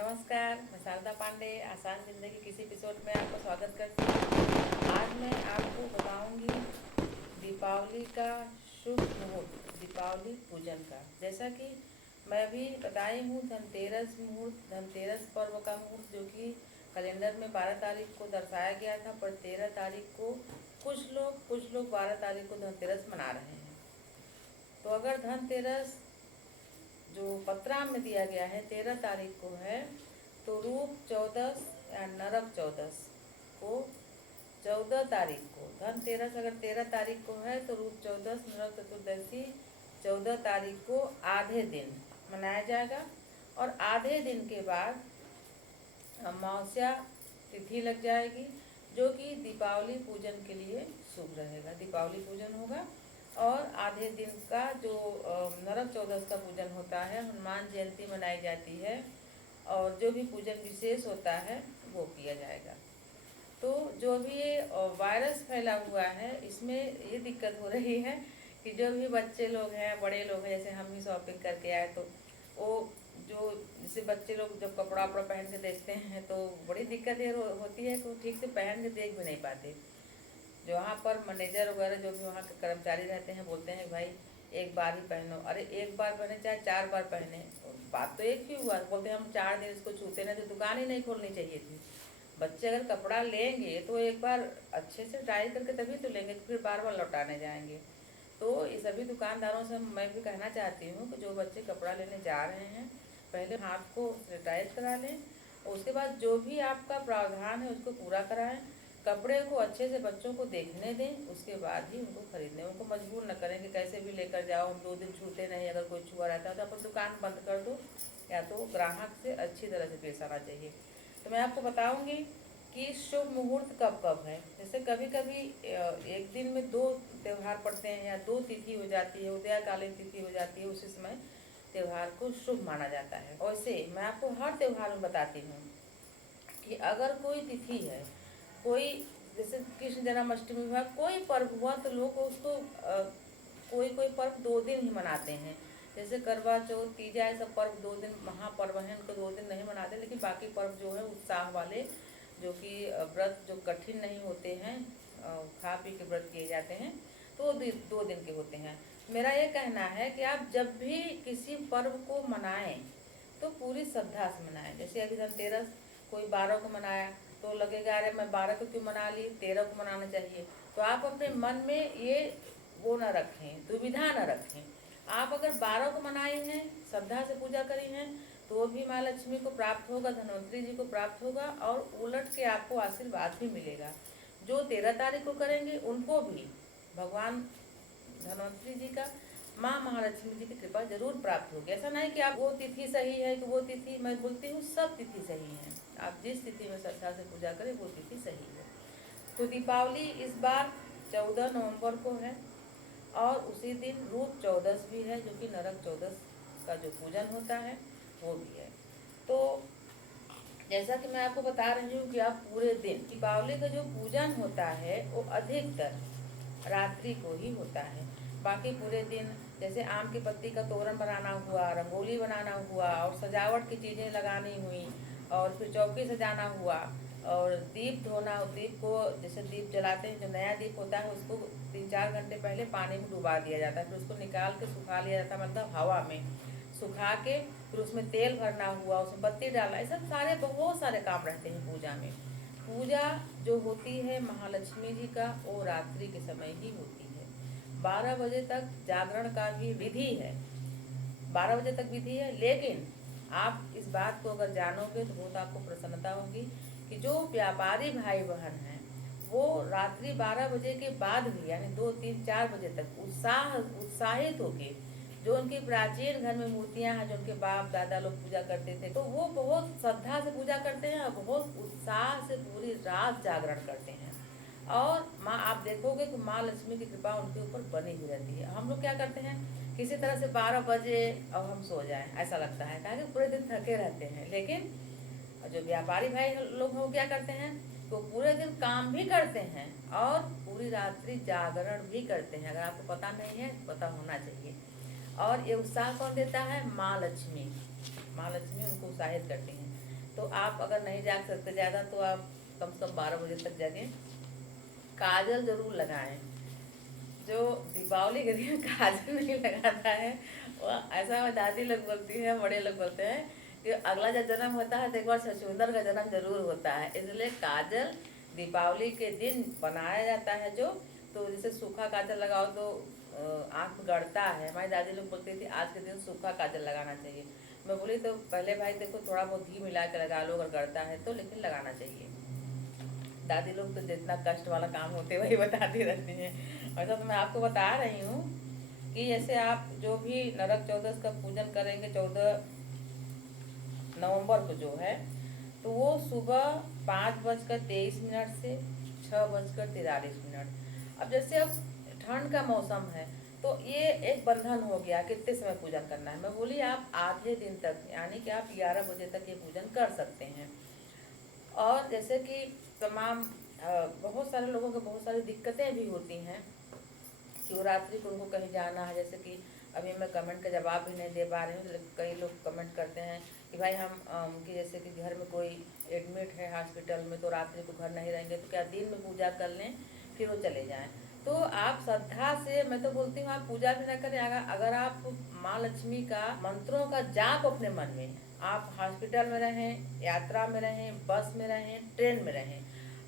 नमस्कार, मैं शारदा पांडे आसान ज़िंदगी किसी एपिसोड में आपका स्वागत करती हूँ। आज मैं आपको बताऊंगी दीपावली का शुभ मुहूर्त, दीपावली पूजन का। जैसा कि मैं भी बताई हूँ, धनतेरस मुहूर्त, धनतेरस पर्व का मुहूर्त जो कि कैलेंडर में 12 तारीख को दर्शाया गया था, पर 13 तारीख को कुछ लोग 12 तारीख को धनतेरस मना रहे हैं। तो अगर धनतेरस जो पत्राम में दिया गया है 13 तारीख को है, तो रूप चौदस या नरक चौदस को 14 तारीख को, धनतेरस अगर 13 तारीख को है तो रूप चौदस नरक चतुर्दशी 14 तारीख को आधे दिन मनाया जाएगा। और आधे दिन के बाद अमावस्या तिथि लग जाएगी, जो कि दीपावली पूजन के लिए शुभ रहेगा। दीपावली पूजन होगा और आधे दिन का जो नरक चौदस का पूजन होता है, हनुमान जयंती मनाई जाती है और जो भी पूजन विशेष होता है वो किया जाएगा। तो जो भी ये वायरस फैला हुआ है, इसमें ये दिक्कत हो रही है कि जो भी बच्चे लोग हैं, बड़े लोग हैं, जैसे हम भी शॉपिंग करके आए तो वो जो जैसे बच्चे लोग जब कपड़ा वपड़ा पहन के देखते हैं तो बड़ी दिक्कत ये होती है कि वो ठीक से पहन के देख भी नहीं पाते। जो वहाँ पर मैनेजर वगैरह जो भी वहाँ के कर्मचारी रहते हैं बोलते हैं भाई एक बार ही पहनो। अरे एक बार पहने चाहे 4 बार पहने, बात तो एक ही हुआ। बोलते हैं हम 4 दिन इसको छूते नहीं, तो दुकान ही नहीं खोलनी चाहिए थी। बच्चे अगर कपड़ा लेंगे तो एक बार अच्छे से ट्राई करके तभी तो लेंगे, तो फिर बार बार लौटाने जाएंगे। तो ये सभी दुकानदारों से मैं भी कहना चाहती हूँ कि जो बच्चे कपड़ा लेने जा रहे हैं, पहले हाथ को सैनिटाइज करा लें और उसके बाद जो भी आपका प्रावधान है उसको पूरा कराएं। कपड़े को अच्छे से बच्चों को देखने दें, उसके बाद ही उनको खरीदने। उनको मजबूर न करें कि कैसे भी लेकर जाओ, हम 2 दिन छूते नहीं। अगर कोई छुआ रहता है तो अपन दुकान बंद कर दो, या तो ग्राहक से अच्छी तरह से पेश आना चाहिए। तो मैं आपको बताऊंगी कि शुभ मुहूर्त कब कब है। जैसे कभी कभी एक दिन में 2 त्यौहार पड़ते हैं या 2 तिथि हो जाती है, उदयकालीन तिथि हो जाती है, उसी समय त्यौहार को शुभ माना जाता है। वैसे मैं आपको हर त्यौहार में बताती हूँ कि अगर कोई तिथि है, कोई जैसे कृष्ण जन्माष्टमी हुआ, कोई पर्व हुआ, तो लोग उसको कोई कोई पर्व 2 दिन ही मनाते हैं। जैसे करवा चौथ, तीजा, ये सब पर्व 2 दिन महापर्व हैं, उनको 2 दिन नहीं मनाते। लेकिन बाकी पर्व जो है उत्साह वाले, जो कि व्रत जो कठिन नहीं होते हैं, खा पी के व्रत किए जाते हैं, तो 2 दिन के होते हैं। मेरा ये कहना है कि आप जब भी किसी पर्व को मनाएं तो पूरी श्रद्धा से मनाएं। जैसे अभी धनतेरस कोई 12 को मनाया तो लगेगा अरे मैं 12 को क्यों मना ली, 13 को मनाना चाहिए। तो आप अपने मन में ये वो न रखें, दुविधा न रखें। आप अगर 12 को मनाई हैं, श्रद्धा से पूजा करी हैं, तो वो भी माँ लक्ष्मी को प्राप्त होगा, धनवंतरी जी को प्राप्त होगा और उलट के आपको आशीर्वाद भी मिलेगा। जो 13 तारीख को करेंगे उनको भी भगवान धनवंतरी जी का, माँ महालक्ष्मी जी की कृपा जरूर प्राप्त होगी। ऐसा नहीं कि आप वो तिथि सही है कि वो तिथि, मैं बोलती हूँ सब तिथि सही है। आप जिस तिथि में श्रद्धा से पूजा करें वो तिथि सही है। तो दीपावली इस बार 14 नवंबर को है और उसी दिन रूप चौदस भी है, जो कि नरक चौदस का जो पूजन होता है वो भी है। तो जैसा कि मैं आपको बता रही हूँ कि आप पूरे दिन, दीपावली का जो पूजन होता है वो अधिकतर रात्रि को ही होता है। बाकी पूरे दिन जैसे आम की पत्ती का तोरण बनाना हुआ, रंगोली बनाना हुआ और सजावट की चीज़ें लगानी हुई, और फिर चौकी सजाना हुआ, और दीप धोना। दीप को जैसे दीप जलाते हैं, जो नया दीप होता है उसको 3-4 घंटे पहले पानी में डुबा दिया जाता है, फिर उसको निकाल के सुखा लिया जाता है, मतलब हवा में सुखा के फिर उसमें तेल भरना हुआ, उसमें बत्ती डालना, ये सब सारे बहुत सारे काम रहते हैं पूजा में। पूजा जो होती है महालक्ष्मी जी का, वो रात्रि के समय ही होती है। 12 बजे तक जागरण का भी विधि है, 12 बजे तक विधि है। लेकिन आप इस बात को अगर जानोगे तो बहुत आपको प्रसन्नता होगी कि जो व्यापारी भाई बहन हैं वो रात्रि 12 बजे के बाद भी, यानी 2-3-4 बजे तक उत्साहित होके, जो उनकी प्राचीन घर में मूर्तियां हैं, जो उनके बाप दादा लोग पूजा करते थे, तो वो बहुत श्रद्धा से पूजा करते हैं और बहुत उत्साह से पूरी रात जागरण करते हैं। और माँ, आप देखोगे कि माँ लक्ष्मी की कृपा उनके ऊपर बनी हुई रहती है। हम लोग क्या करते हैं, किसी तरह से 12 बजे अब हम सो जाएं, ऐसा लगता है, ताकि पूरे दिन थके रहते हैं। लेकिन जो व्यापारी भाई लोग हैं वो क्या करते हैं, तो पूरे दिन काम भी करते हैं और पूरी रात्रि जागरण भी करते हैं। अगर आपको पता नहीं है, पता होना चाहिए। और ये उत्साह कौन देता है, माँ लक्ष्मी। माँ लक्ष्मी उनको उत्साहित करती हैं। तो आप अगर नहीं जाग सकते ज़्यादा तो आप कम से कम 12 बजे तक जागें। काजल जरूर लगाएं। जो दीपावली के दिन काजल नहीं लगाता है वो ऐसा दादी लोग बोलती है, बड़े लोग बोलते हैं कि अगला जब जन्म होता है तो एक बार छछूंदर का जन्म जरूर होता है। इसलिए काजल दीपावली के दिन बनाया जाता है जो, तो जैसे सूखा काजल लगाओ तो आँख गड़ता है। हमारी दादी लोग बोलती थी आज के दिन सूखा काजल लगाना चाहिए। मैं बोली तो पहले भाई देखो थोड़ा बहुत घी मिला के लगा लो अगर गड़ता है तो, लेकिन लगाना चाहिए। दादी लोग तो जितना कष्ट वाला काम होते वही बताती रहती हैं। वैसा तो मैं आपको बता रही हूँ कि जैसे आप जो भी नरक चौदस का पूजन करेंगे 14 नवंबर को जो है, तो वो सुबह 5:23 से 6:43। अब जैसे अब ठंड का मौसम है तो ये एक बंधन हो गया कितने समय पूजन करना है। मैं बोली आप आधे दिन तक यानी कि आप 11 बजे तक ये पूजन कर सकते हैं। और जैसे कि तमाम बहुत सारे लोगों को बहुत सारी दिक्कतें भी होती हैं शिवरात्रि को उनको कहीं जाना है। जैसे कि अभी मैं कमेंट का जवाब भी नहीं दे पा रही हूँ, तो कई लोग कमेंट करते हैं कि भाई हम कि जैसे कि घर में कोई एडमिट है हॉस्पिटल में तो रात्रि को घर नहीं रहेंगे तो क्या दिन में पूजा कर लें फिर वो चले जाएं। तो आप श्रद्धा से, मैं तो बोलती हूँ आप पूजा भी ना करें। अगर आप माँ लक्ष्मी का मंत्रों का जाप अपने मन में, आप हॉस्पिटल में रहें, यात्रा में रहें, बस में रहें, ट्रेन में रहें,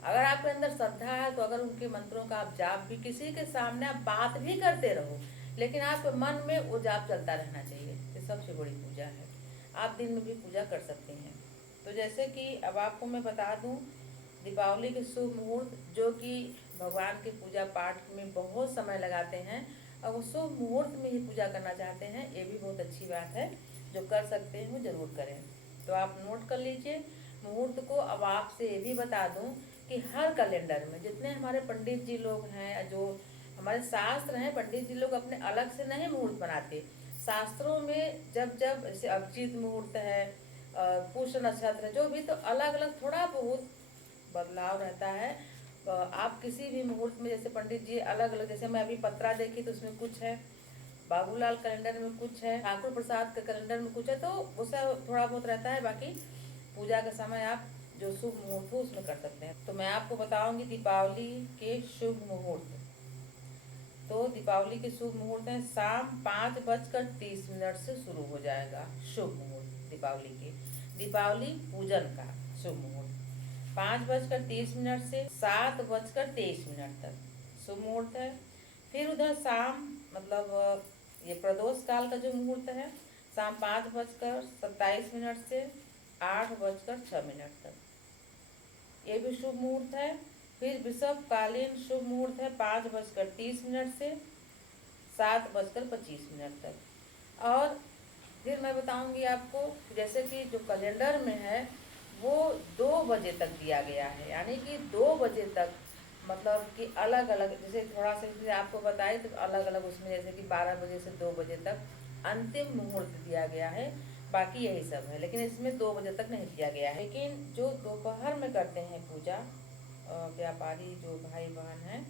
अगर आपके अंदर श्रद्धा है तो अगर उनके मंत्रों का आप जाप भी, किसी के सामने आप बात भी करते रहो लेकिन आपके मन में वो जाप चलता रहना चाहिए। ये सबसे बड़ी पूजा है। आप दिन में भी पूजा कर सकते हैं। तो जैसे कि अब आपको मैं बता दूं दीपावली के शुभ मुहूर्त, जो कि भगवान के पूजा पाठ में बहुत समय लगाते हैं और वो शुभ मुहूर्त में ही पूजा करना चाहते हैं, ये भी बहुत अच्छी बात है। जो कर सकते हैं वो जरूर करें। तो आप नोट कर लीजिए मुहूर्त को। अब आपसे ये भी बता दूं कि हर कैलेंडर में जितने हमारे पंडित जी लोग हैं, जो हमारे शास्त्र हैं, पंडित जी लोग अपने अलग से नहीं मुहूर्त बनाते। शास्त्रों में जब जब जैसे अभिजीत मुहूर्त है, पुष्य नक्षत्र है, जो भी, तो अलग अलग थोड़ा बहुत बदलाव रहता है। आप किसी भी मुहूर्त में जैसे पंडित जी अलग अलग, जैसे मैं अभी पत्रा देखी तो उसमें कुछ है, बाबूलाल कैलेंडर में कुछ है, ठाकुर प्रसाद के कैलेंडर में कुछ है, तो उससे थोड़ा बहुत रहता है। बाकी पूजा का समय आप जो शुभ मुहूर्त हो उसमें कर सकते हैं। तो मैं आपको बताऊंगी दीपावली के शुभ मुहूर्त। तो दीपावली के शुभ मुहूर्त है शाम 5:30 से शुरू हो जाएगा शुभ मुहूर्त दीपावली के। दीपावली पूजन का शुभ मुहूर्त 5:30 से 7:23 तक शुभ मुहूर्त है। फिर उधर शाम मतलब ये प्रदोष काल का जो मुहूर्त है शाम 5:27 से 8:06 तक, ये भी शुभ मुहूर्त है। फिर विषव कालीन शुभ मुहूर्त है 5:30 से 7:25 तक। और फिर मैं बताऊंगी आपको जैसे कि जो कैलेंडर में है वो 2 बजे तक दिया गया है, यानी कि 2 बजे तक, मतलब कि अलग अलग, जैसे थोड़ा सा जैसे आपको बताए तो अलग अलग उसमें, जैसे कि 12 बजे से 2 बजे तक अंतिम मुहूर्त दिया गया है। बाकी यही सब है, लेकिन इसमें 2 बजे तक नहीं दिया गया है। लेकिन जो दोपहर में करते हैं पूजा, व्यापारी जो भाई बहन हैं,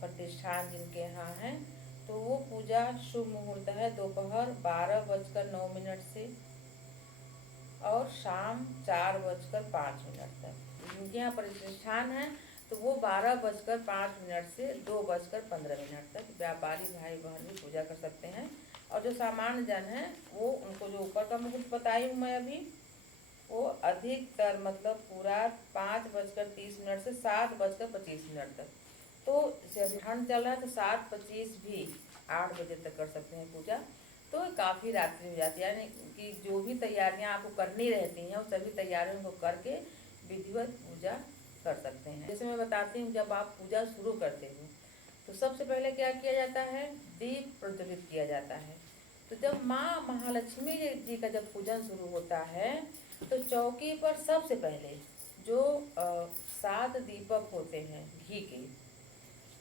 प्रतिष्ठान जिनके यहाँ हैं, तो वो पूजा शुभ मुहूर्त है दोपहर 12:09 से और शाम 4:05 तक। जिनके यहाँ प्रतिष्ठान है तो वो 12:05 से 2:15 तक व्यापारी भाई बहन भी पूजा कर सकते हैं। और जो सामान्य जन है वो, उनको जो ऊपर का मुहूर्त बताई हूँ मैं अभी, वो अधिकतर मतलब पूरा 5:30 से 7:25 तक। तो जैसे ठंड चल रहा है तो 7:25 भी 8 बजे तक कर सकते हैं पूजा। तो काफ़ी रात्रि हो जाती है, यानी कि जो भी तैयारियां आपको करनी रहती हैं उन सभी तैयारियों को करके विधिवत पूजा कर सकते हैं। जैसे मैं बताती हूँ जब आप पूजा शुरू करते हो तो सबसे पहले क्या किया जाता है, दीप प्रज्वलित किया जाता है। तो जब माँ महालक्ष्मी जी का जब पूजन शुरू होता है तो चौकी पर सबसे पहले जो 7 दीपक होते हैं घी के,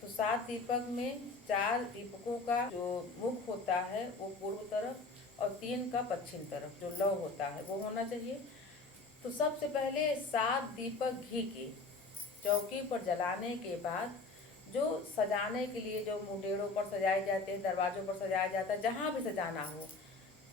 तो 7 दीपक में 4 दीपकों का जो मुख होता है वो पूर्व तरफ और 3 का पश्चिम तरफ जो लौ होता है वो होना चाहिए। तो सबसे पहले 7 दीपक घी के चौकी पर जलाने के बाद जो सजाने के लिए जो मुंडेरों पर सजाए जाते हैं, दरवाजों पर सजाया जाता है, जहाँ भी सजाना हो,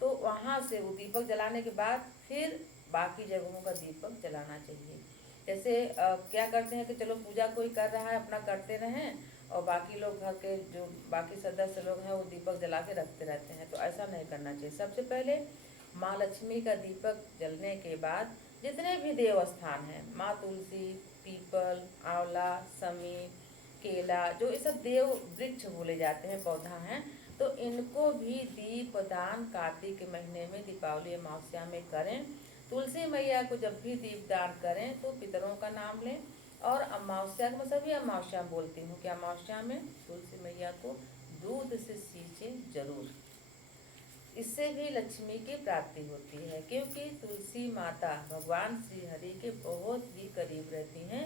तो वहाँ से वो दीपक जलाने के बाद फिर बाकी जगहों का दीपक जलाना चाहिए। जैसे क्या करते हैं कि चलो पूजा कोई कर रहा है अपना करते रहें, और बाकी लोग घर के जो बाकी सदस्य लोग हैं वो दीपक जला के रखते रहते हैं, तो ऐसा नहीं करना चाहिए। सबसे पहले माँ लक्ष्मी का दीपक जलने के बाद जितने भी देव स्थान हैं, माँ तुलसी, पीपल, आंवला, समी, केला, जो ये सब देव वृक्ष बोले जाते हैं, पौधा हैं, तो इनको भी दीपदान कार्तिक के महीने में दीपावली अमावस्या में करें। तुलसी मैया को जब भी दीपदान करें तो पितरों का नाम लें। और अमावस्या को मैं सभी अमावस्या बोलती हूँ कि अमावस्या में तुलसी मैया को दूध से सींचें जरूर। इससे भी लक्ष्मी की प्राप्ति होती है, क्योंकि तुलसी माता भगवान श्री हरि के बहुत ही करीब रहती हैं।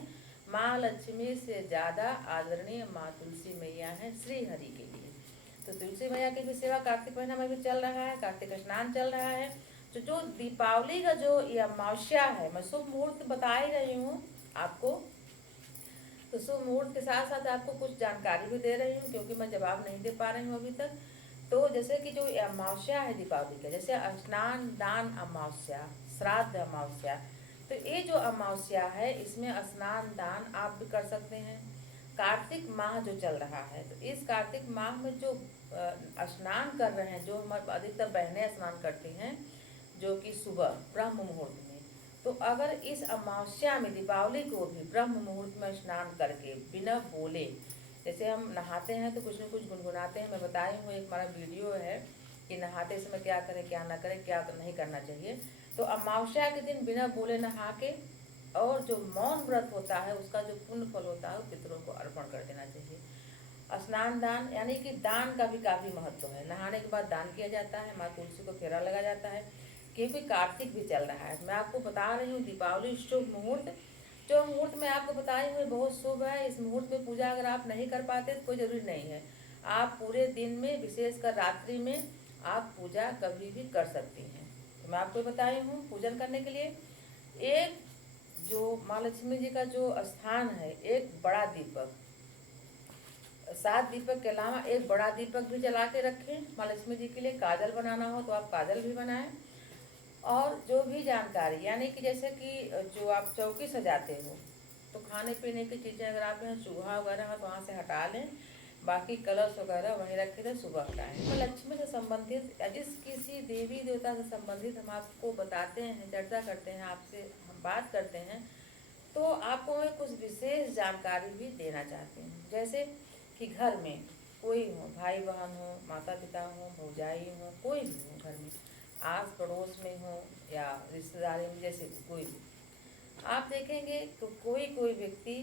माँ लक्ष्मी से ज़्यादा आदरणीय माँ तुलसी मैया है श्री हरि के लिए। तो तुलसी मैया की भी सेवा कार्तिक महीना में भी चल रहा है, कार्तिक स्नान चल रहा है। तो जो दीपावली का जो ये अमावस्या है, मैं शुभ मुहूर्त बता ही रही हूँ आपको, तो शुभ मुहूर्त के साथ साथ आपको कुछ जानकारी भी दे रही हूँ, क्योंकि मैं जवाब नहीं दे पा रही हूँ अभी तक। तो जैसे कि जो अमावस्या है दीपावली का, जैसे स्नान दान अमावस्या, श्राद्ध अमावस्या, तो ये जो अमावस्या है इसमें स्नान दान आप भी कर सकते हैं। कार्तिक माह जो चल रहा है, तो इस कार्तिक माह में जो स्नान कर रहे हैं, जो हमारे अधिकतर बहनें स्नान करती हैं, जो कि सुबह ब्रह्म मुहूर्त में, तो अगर इस अमावस्या में दीपावली को भी ब्रह्म मुहूर्त में स्नान करके बिना बोले, जैसे हम नहाते हैं तो कुछ न कुछ गुनगुनाते हैं, मैं बताई हूँ, एक हमारा वीडियो है कि नहाते समय क्या करें क्या ना करें, क्या नहीं करना चाहिए। तो अमावस्या के दिन बिना बोले नहा के, और जो मौन व्रत होता है उसका जो पुण्य फल होता है वो पितरों को अर्पण कर देना चाहिए। स्नान दान यानी कि दान का भी काफ़ी महत्व है। नहाने के बाद दान किया जाता है, माँ तुलसी को फेरा लगा जाता है, क्योंकि कार्तिक भी चल रहा है। मैं आपको बता रही हूँ दीपावली शुभ मुहूर्त, जो मुहूर्त मैं आपको बताई हुई बहुत शुभ है। इस मुहूर्त में पूजा अगर आप नहीं कर पाते तो कोई ज़रूरी नहीं है, आप पूरे दिन में, विशेषकर रात्रि में आप पूजा कभी भी कर सकती हैं। तो मैं आपको बताई हूँ पूजन करने के लिए एक जो माँ लक्ष्मी जी का जो स्थान है, एक बड़ा दीपक, 7 दीपक के अलावा एक बड़ा दीपक भी जला के रखें माँ लक्ष्मी जी के लिए। काजल बनाना हो तो आप काजल भी बनाएं। और जो भी जानकारी यानी कि जैसे कि जो आप चौकी सजाते हो, तो खाने पीने की चीज़ें अगर आप यहाँ चूहा वगैरह है तो वहाँ से हटा लें, बाकी कलश वगैरह वहीं रखे थे, सुबह हटाएं। तो लक्ष्मी से संबंधित या जिस किसी देवी देवता से संबंधित हम आपको बताते हैं, चर्चा करते हैं, आपसे हम बात करते हैं, तो आपको मैं कुछ विशेष जानकारी भी देना चाहती हूँ। जैसे कि घर में कोई हो, भाई बहन हो, माता पिता हो, भौजाई हो, कोई भी हो घर में, आस पड़ोस में हो या रिश्तेदारी में, जैसे कोई भी, आप देखेंगे तो कोई कोई व्यक्ति,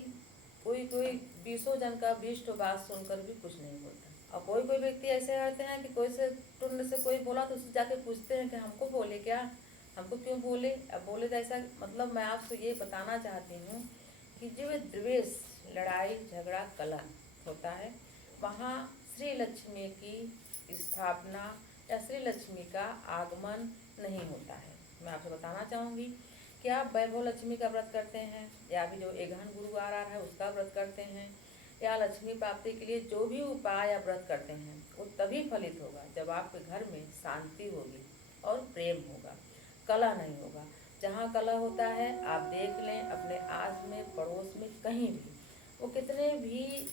कोई कोई 20 जन का 20 बात सुनकर भी कुछ नहीं बोलता। और कोई कोई व्यक्ति ऐसे करते हैं कि कोई से टुंड से कोई बोला तो उससे जाके पूछते हैं कि हमको बोले क्या, हमको क्यों बोले। अब बोले तो ऐसा मतलब मैं आपसे ये बताना चाहती हूँ कि जो द्वेष, लड़ाई झगड़ा कलह होता है, वहाँ श्री लक्ष्मी की स्थापना या श्री लक्ष्मी का आगमन नहीं होता है। मैं आपसे बताना चाहूँगी कि आप वैभव लक्ष्मी का व्रत करते हैं, या भी जो एघन गुरुवार आ रहा है उसका व्रत करते हैं, या लक्ष्मी प्राप्ति के लिए जो भी उपाय या व्रत करते हैं, वो तभी फलित होगा जब आपके घर में शांति होगी और प्रेम होगा, कलह नहीं होगा। जहाँ कलह होता है आप देख लें अपने आस में, पड़ोस में, कहीं भी, वो कितने भी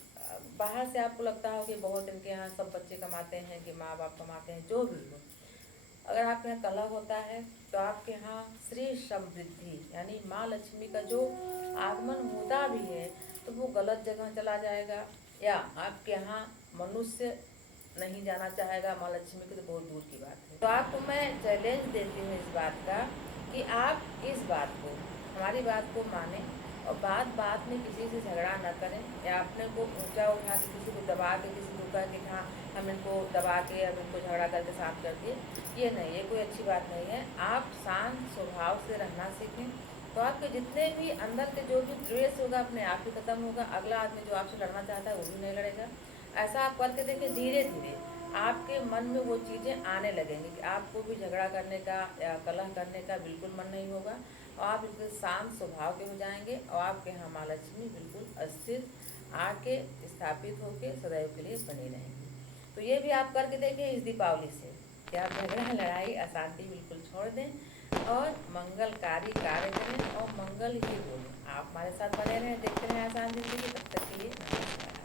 बाहर से आपको लगता हो कि बहुत इनके यहाँ सब बच्चे कमाते हैं, कि माँ बाप कमाते हैं, जो भी हो, अगर आपके यहाँ कलह होता है तो आपके यहाँ श्री समृद्धि यानी माँ लक्ष्मी का जो आगमन होता भी है तो वो गलत जगह चला जाएगा, या आपके यहाँ मनुष्य नहीं जाना चाहेगा माँ लक्ष्मी की, तो बहुत दूर की बात है। तो आपको मैं चैलेंज देती हूँ इस बात का कि आप इस बात को, हमारी बात को माने, और बात में किसी से झगड़ा न करें, या अपने को ऊंचा उठा के किसी को दबा के, किसी को कह के हाँ हम इनको दबा के, हम इनको झगड़ा करके शांत कर दिए, ये नहीं, ये कोई अच्छी बात नहीं है। आप शांत स्वभाव से रहना सीखें, तो आपके जितने भी अंदर के जो भी द्वेष होगा अपने आप ही खत्म होगा। अगला आदमी जो आपसे लड़ना चाहता है वो भी नहीं लड़ेगा। ऐसा आप करके देखिए, धीरे धीरे आपके मन में वो चीज़ें आने लगेंगी कि आपको भी झगड़ा करने का या कलह करने का बिल्कुल मन नहीं होगा, और आप बिल्कुल शांत स्वभाव के हो जाएंगे, और आपके यहाँ माँ लक्ष्मी बिल्कुल अस्थिर आके स्थापित होके सदैव के लिए बनी रहेंगी। तो ये भी आप करके देखिए इस दीपावली से, कि आप झगड़ा लड़ाई अशांति बिल्कुल छोड़ दें, और मंगलकारी कार्य करें और मंगल ही बोलें। आप हमारे साथ बने रहें, देखते रहें आसान जिंदगी। तब तक के लिए नमस्कार।